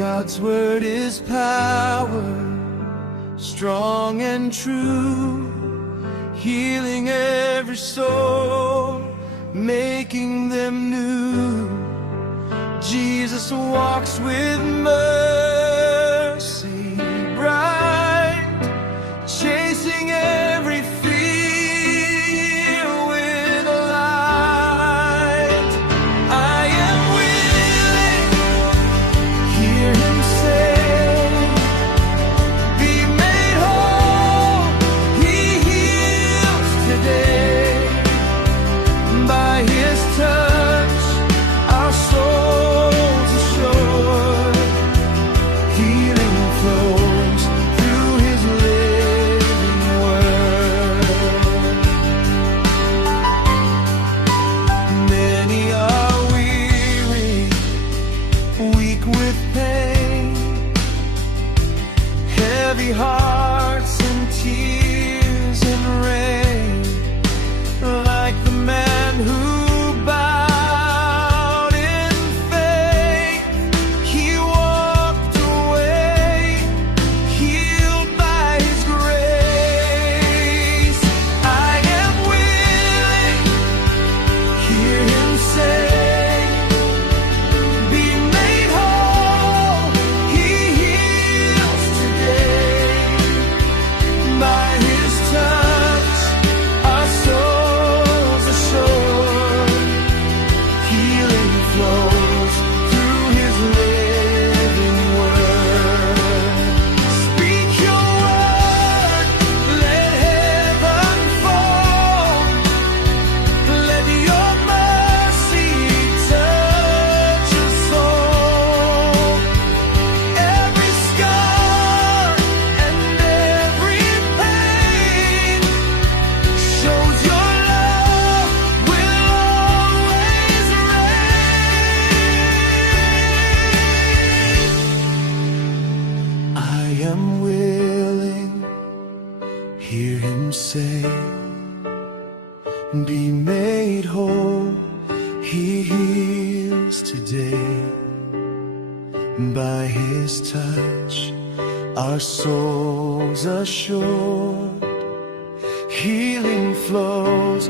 God's word is power, strong and true, healing every soul, making them new. Jesus walks with mercy bright, chasing every fear with a light. I am willing, hear him say, be made whole. He heals today. By his touch, our souls are sure. Healing flows through his living word. Many are weary, weak with pain, heavy hearts and tears and rain. Like the man who bowed in faith, he walked away, healed by his grace. I am willing, hear him say, be made whole. He heals today. By his touch, our souls are sure. Healing flows through his living word. Speak your word, let heaven fall. Let your mercy touch your soul. Every scar and every pain shows your love will always reign. I am willing, hear him say, be made whole. He heals today. By his touch, our souls are assured. Healing flows